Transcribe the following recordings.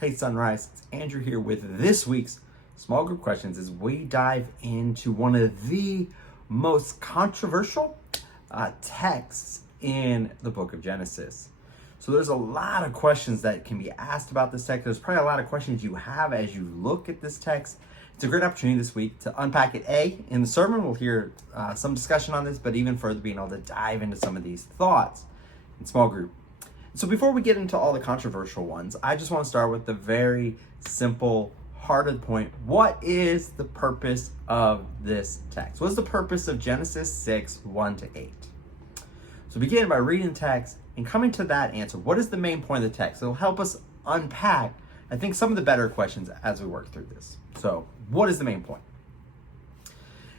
Hey Sunrise, it's Andrew here with this week's small group questions as we dive into one of the most controversial texts in the book of Genesis. So there's a lot of questions that can be asked about this text. There's probably a lot of questions you have as you look at this text. It's a great opportunity this week to unpack it. In the sermon, we'll hear some discussion on this, but even further being able to dive into some of these thoughts in small group. So before we get into all the controversial ones, I just want to start with the very simple, hearted point. What is the purpose of this text? What is the purpose of Genesis 6, 1-8? So begin by reading the text and coming to that answer. What is the main point of the text? It'll help us unpack, I think, some of the better questions as we work through this. So what is the main point?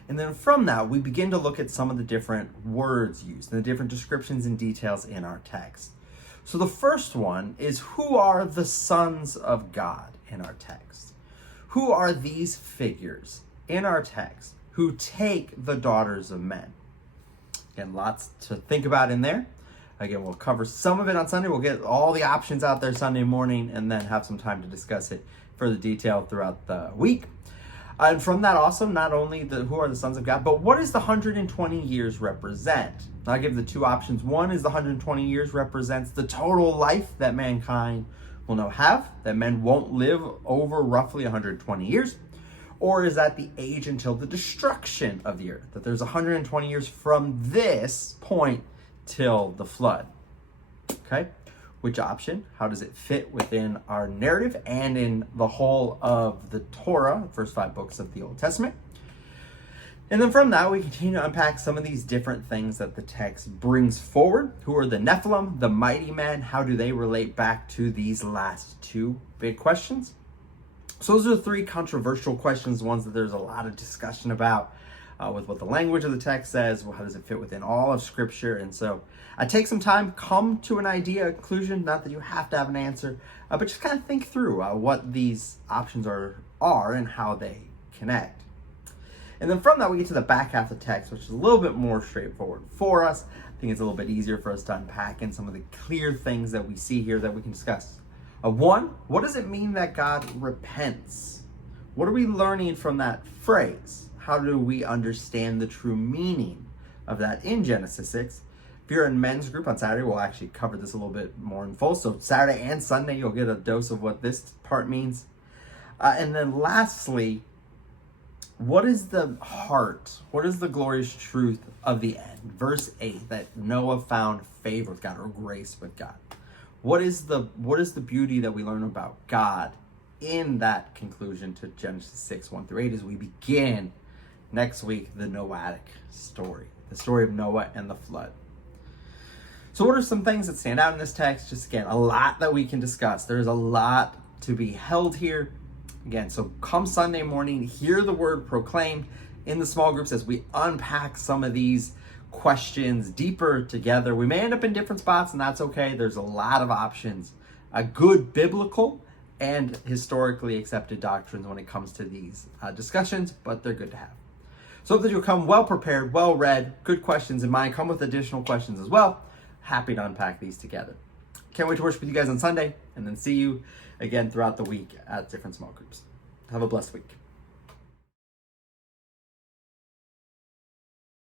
And then from that, we begin to look at some of the different words used and the different descriptions and details in our text. So the first one is, who are the sons of God in our text? Who are these figures in our text who take the daughters of men? Again, lots to think about in there. Again, we'll cover some of it on Sunday. We'll get all the options out there Sunday morning and then have some time to discuss it further detail throughout the week. And from that also, not only who are the sons of God, but what does the 120 years represent? I'll give the two options. One is the 120 years represents the total life that mankind will now have, that men won't live over roughly 120 years. Or is that the age until the destruction of the earth? That there's 120 years from this point till the flood. Okay? Which option? How does it fit within our narrative and in the whole of the Torah, the first 5 books of the Old Testament? And then from that, we continue to unpack some of these different things that the text brings forward. Who are the Nephilim, the mighty men? How do they relate back to these last 2 big questions? So those are the 3 controversial questions, ones that there's a lot of discussion about with what the language of the text says. How does it fit within all of Scripture? And so take some time, come to an idea, a conclusion, not that you have to have an answer, but just kind of think through what these options are and how they connect. And then from that, we get to the back half of the text, which is a little bit more straightforward for us. I think it's a little bit easier for us to unpack in some of the clear things that we see here that we can discuss. One, what does it mean that God repents? What are we learning from that phrase? How do we understand the true meaning of that in Genesis 6? If you're in men's group on Saturday, we'll actually cover this a little bit more in full. So Saturday and Sunday, you'll get a dose of what this part means. And then lastly, what is the heart? What is the glorious truth of the end? Verse 8, that Noah found favor with God or grace with God. What is the beauty that we learn about God in that conclusion to Genesis 6, 1-8 as we begin next week the Noahic story, the story of Noah and the flood. So what are some things that stand out in this text? Just again, a lot that we can discuss. There's a lot to be held here. Again, so come Sunday morning, hear the word proclaimed in the small groups as we unpack some of these questions deeper together. We may end up in different spots, and that's okay. There's a lot of options, a good biblical and historically accepted doctrines when it comes to these discussions, but they're good to have. So hope that you'll come well prepared, well read, good questions in mind, come with additional questions as well. Happy to unpack these together. Can't wait to worship with you guys on Sunday, and then see you again throughout the week at different small groups. Have a blessed week.